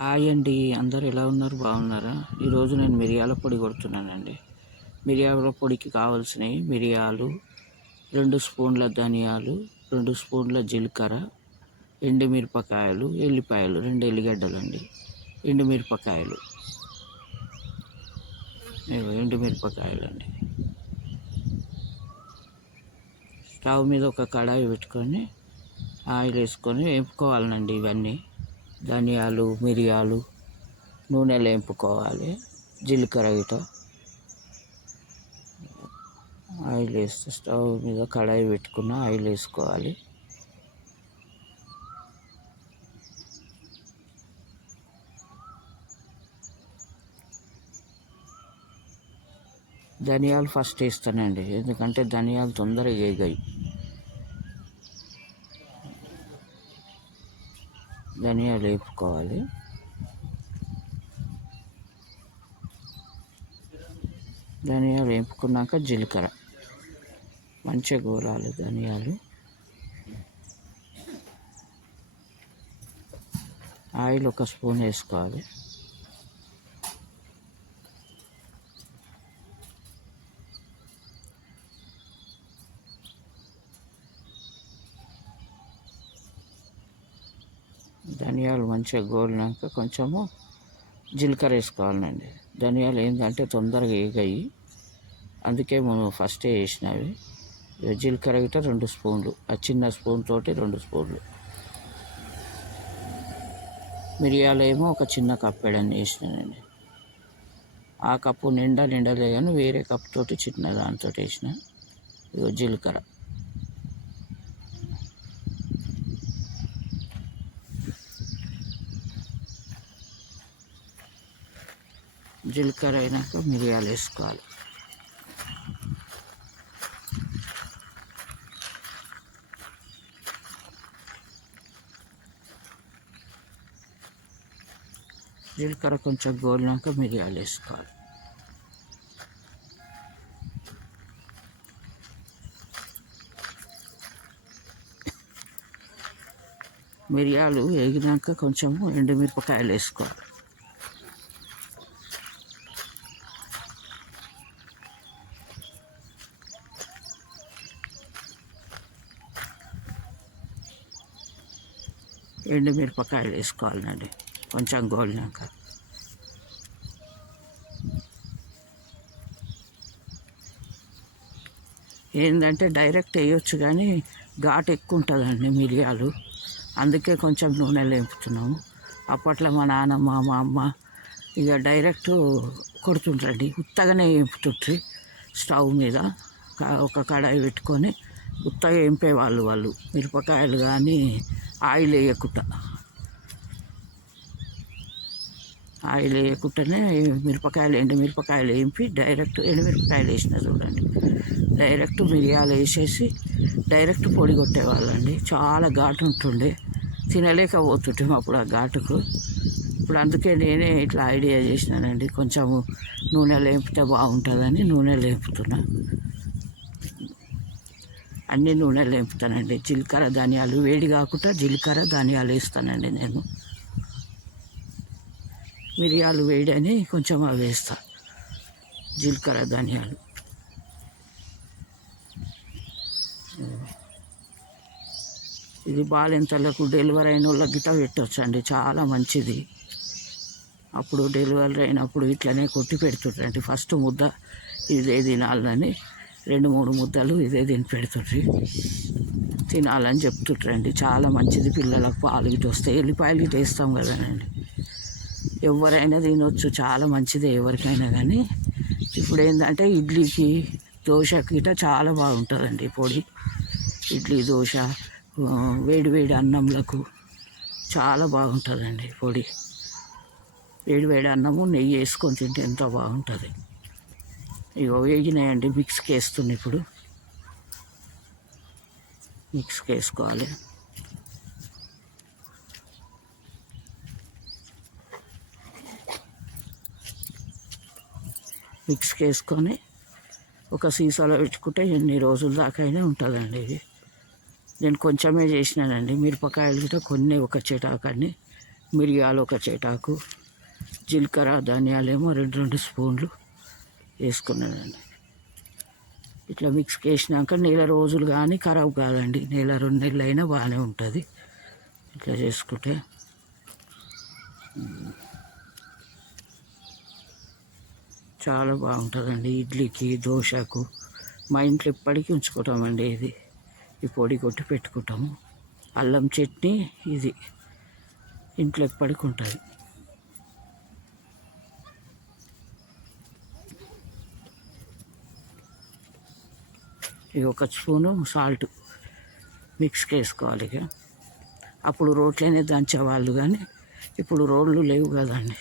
Hi అండి అందరు ఎలా ఉన్నారు? బాగున్నారా? ఈరోజు నేను మిరియాల పొడి కొడుతున్నానండి. మిరియాల పొడికి కావాల్సినవి మిరియాలు రెండు స్పూన్ల ధనియాలు రెండు స్పూన్ల జీలకర్ర ఎండుమిరపకాయలు ఎల్లిపాయలు రెండు ఎల్లిగడ్డలు అండి ఎండుమిరపకాయలు. ఎండుమిరపకాయలు అండి స్టవ్ మీద ఒక కడాయి పెట్టుకొని ఆయిల్ వేసుకొని వేపుకోవాలండి ఇవన్నీ. ధనియాలు మిరియాలు నూనెలో వేపుకోవాలి జీలకర్ర గిట ఆయిల్ వేస్తే స్టవ్ మీద కడాయి పెట్టుకున్న ఆయిల్ వేసుకోవాలి. ధనియాలు ఫస్ట్ వేస్తానండి ఎందుకంటే ధనియాలు తొందరగా వేగాయి. ధనియాలు వేపుకోవాలి ధనియాలు వేపుకున్నాక జీలకర్ర. మంచిగా గోరాలు ధనియాలు. ఆయిల్ ఒక స్పూన్ వేసుకోవాలి. ధనియాలు మంచిగా గోలినాక కొంచెము జీలకర్ర వేసుకోవాలండి. ధనియాలు ఏంటంటే తొందరగా ఏగాయి అందుకే మనం ఫస్టే వేసినవి. జీలకర్ర గిట్ట రెండు స్పూన్లు ఆ చిన్న స్పూన్ తోటి రెండు స్పూన్లు. మిరియాలు ఏమో ఒక చిన్న కప్పెడని వేసినానండి. ఆ కప్పు నిండా నిండలే కానీ వేరే కప్పు తోటి చిన్న దానితోటి వేసిన. ఇగో జీలకర్ర. జీలకర్ర అయినాక మిరియాలు వేసుకోవాలి. జీలకర్ర కొంచెం గోలినాక మిరియాలు వేసుకోవాలి. మిరియాలు వేగినాక కొంచెము ఎండుమిరపకాయలు వేసుకోవాలి. ఎండుమిరపకాయలు వేసుకోవాలండి కొంచెం గోలినాక. ఏంటంటే డైరెక్ట్ వేయొచ్చు కానీ ఘాట్ ఎక్కువ ఉంటుందండి మిరియాలు. అందుకే కొంచెం నూనెలో వేపుతున్నాము అప్పట్లో మా నాన్నమ్మ మా అమ్మ ఇక డైరెక్ట్ కొడుతుంటారండి. ఉత్తగానే వేపుతుండ్రి స్టవ్ మీద. ఒక కడాయి పెట్టుకొని ఉత్తగా వేంపేవాళ్ళు వాళ్ళు. మిరపకాయలు కానీ ఆయిల్ వేయకుండా. ఆయిల్ వేయకుండానే మిరపకాయలు ఎండు మిరపకాయలు వేంపి డైరెక్ట్ ఎండు మిరపకాయలు వేసిన చూడండి. డైరెక్ట్ మిరియాలు వేసేసి డైరెక్ట్ పొడి కొట్టేవాళ్ళండి. చాలా ఘాటు ఉంటుండే. తినలేకపోతుంటాం అప్పుడు ఆ ఘాటుకు. ఇప్పుడు అందుకే నేనే ఇట్లా ఐడియా చేసినానండి. కొంచెము నూనె లేపితే బాగుంటుందని నూనె లేపుతున్నా. అన్ని నూనెలు వేపుతానండి. జీలకర్ర ధనియాలు వేడి కాకుండా జీలకర్ర ధనియాలు వేస్తానండి నేను. మిరియాలు వేడని కొంచెం అవి వేస్తా. జీలకర్ర ధనియాలు. ఇది బాలింతలకు డెలివరీ అయిన వాళ్ళకి గిట్ట పెట్టొచ్చండి. చాలా మంచిది. అప్పుడు డెలివరీ అయినప్పుడు ఇట్లనే కొట్టి పెడుతుంటారండి. ఫస్ట్ ముద్ద ఇదే తినాలని రెండు మూడు ముద్దలు ఇదే తిని పెడుతుండ్రి. తినాలని చెప్తుంటారండి చాలా మంచిది పిల్లలకు పాలు గిట్ట వస్తాయి ఎల్లిపాయలు గిట్ట వేస్తాం కదనండి. ఎవరైనా తినొచ్చు. చాలా మంచిది ఎవరికైనా కానీ. ఇప్పుడు ఏంటంటే ఇడ్లీకి దోశకి ఇట చాలా బాగుంటుందండి పొడి. ఇడ్లీ దోశ వేడివేడి వేడి వేడి అన్నంలకు చాలా బాగుంటుందండి పొడి. వేడి వేడి అన్నము నెయ్యి వేసుకొని తింటే ఎంతో బాగుంటుంది. ఇగో వేగినాయండి మిక్స్కి వేస్తుంది ఇప్పుడు. మిక్స్కి వేసుకోవాలి మిక్స్కి వేసుకొని ఒక సీసాలో పెట్టుకుంటే ఎన్ని రోజుల దాకా అయినా ఉంటుందండి ఇది. నేను కొంచెమే చేసినానండి మిరపకాయలు కూడా కొన్ని ఒక చెటాకాన్ని మిరియాలు ఒక చేటాకు జీలకర్ర ధనియాలేమో రెండు రెండు స్పూన్లు. వేసుకున్నానండి. ఇట్లా మిక్స్ చేసినాక నెల రోజులు కానీ ఖరాబ్ కాదండి. నెల రెండు నెలలు అయినా బాగానే ఉంటుంది. ఇట్లా చేసుకుంటే. చాలా బాగుంటుందండి. ఇడ్లీకి దోశకు. మా ఇంట్లో ఇప్పటికీ ఉంచుకుంటామండి ఇది. ఈ పొడి కొట్టి పెట్టుకుంటాము. అల్లం చట్నీ ఇది. ఇంట్లో ఎప్పటికి ఉంటుంది. ఇది ఒక స్పూను సాల్ట్ మిక్స్కి వేసుకోవాలి ఇక. అప్పుడు రోట్లోనే దంచేవాళ్ళు కానీ ఇప్పుడు రోళ్ళు లేవు కదండి.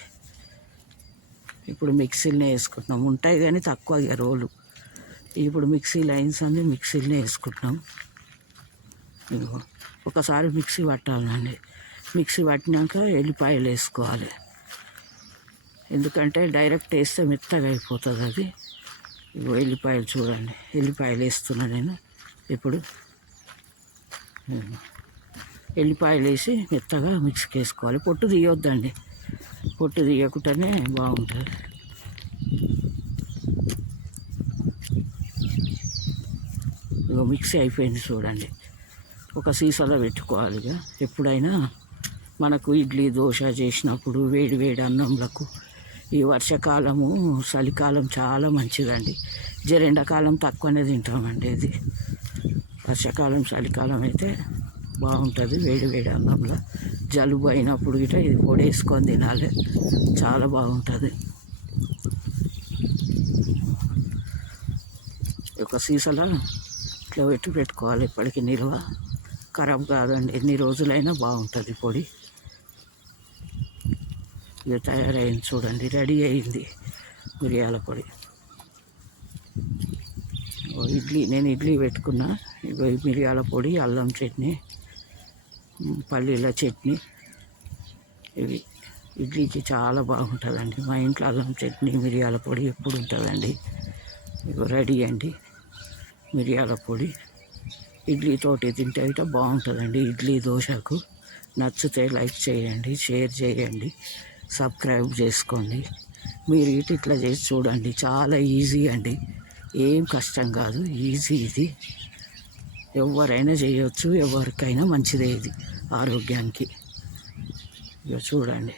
ఇప్పుడు మిక్సీలనే వేసుకుంటున్నాం. ఉంటాయి కానీ తక్కువ ఇక రోలు ఇప్పుడు మిక్సీ లైన్స్ అన్ని మిక్సీలనే వేసుకుంటున్నాం. ఇదిగో ఒకసారి మిక్సీ పట్టాలండి. మిక్సీ పట్టినాక ఎల్లిపాయలు వేసుకోవాలి. ఎందుకంటే డైరెక్ట్ వేస్తే మెత్తగా అయిపోతుంది అది. ఇగో ఎల్లిపాయలు చూడండి. ఎల్లిపాయలు వేస్తున్నా నేను ఇప్పుడు. ఎల్లిపాయలు వేసి మెత్తగా మిక్స్కి వేసుకోవాలి. పొట్టు తీయొద్దండి. పొట్టు తీయకుండానే బాగుంటుంది. ఇగో మిక్సీ అయిపోయింది చూడండి. ఒక సీసాలో పెట్టుకోవాలి ఇక. ఎప్పుడైనా మనకు ఇడ్లీ దోశ చేసినప్పుడు వేడి వేడి అన్నంలకు ఈ వర్షాకాలము చలికాలం చాలా మంచిదండి. జర ఎండాకాలం తక్కువనే తింటామండి ఇది వర్షాకాలం చలికాలం అయితే బాగుంటుంది వేడి వేడి అన్నంలో. జలుబు అయినప్పుడు గిట్ట ఇది పొడి వేసుకొని తినాలి చాలా బాగుంటుంది. ఒక సీసాలో ఇట్లా పెట్టి పెట్టుకోవాలి ఇప్పటికి నిల్వ. ఖరాబ్ కాదండి ఎన్ని రోజులైనా బాగుంటుంది పొడి. ఇది తయారైంది చూడండి రెడీ అయింది మిరియాల పొడి. ఇడ్లీ నేను ఇడ్లీ పెట్టుకున్నా. ఇగో మిరియాల పొడి అల్లం చట్నీ పల్లీల చట్నీ. ఇవి ఇడ్లీకి చాలా బాగుంటుందండి. మా ఇంట్లో అల్లం చట్నీ మిరియాల పొడి ఎప్పుడు ఉంటుందండి. ఇగో రెడీ అండి మిరియాల పొడి. ఇడ్లీతోటి తింటే అయితే బాగుంటుందండి ఇడ్లీ దోశకు. నచ్చితే లైక్ చేయండి షేర్ చేయండి. సబ్స్క్రైబ్ చేసుకోండి. మీరు ఇటు ఇట్లా చేసి చూడండి. చాలా ఈజీ అండి. ఏం కష్టం కాదు. ఈజీ ఇది. ఎవరైనా చేయొచ్చు. ఎవరికైనా మంచిదే ఇది. ఆరోగ్యానికి. ఇక చూడండి.